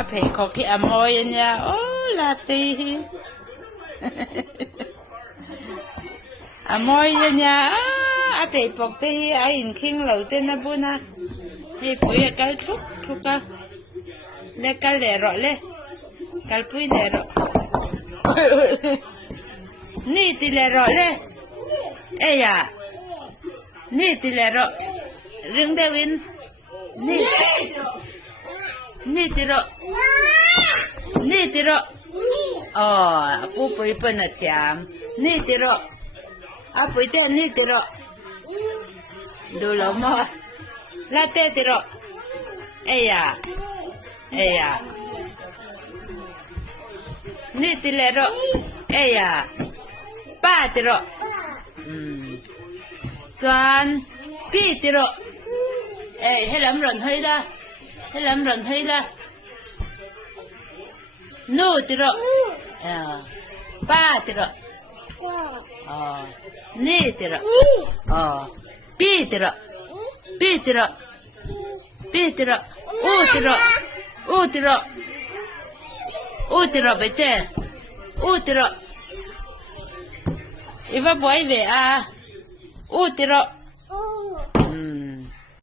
a pe ko ki a moi nya o la ti a moi nya a pe pok ti a in king lo te na bu na hi pui kal thuk ka le kal le ro le kal pui le ro ni ti le ro le e ya ni ti le ro ring de win ni ti ro pu pui pa na thiam ni ti ro a pui te ni ti ro du lo mo la te ti ro e ya ni ti le ro e ya pa ti ro toàn pi ti ro hay lắm rần hơi la nu ti ro pa ti ro ni ti ro pi ti ro u ti ro bete u ti ro iva boy ve a u ti ro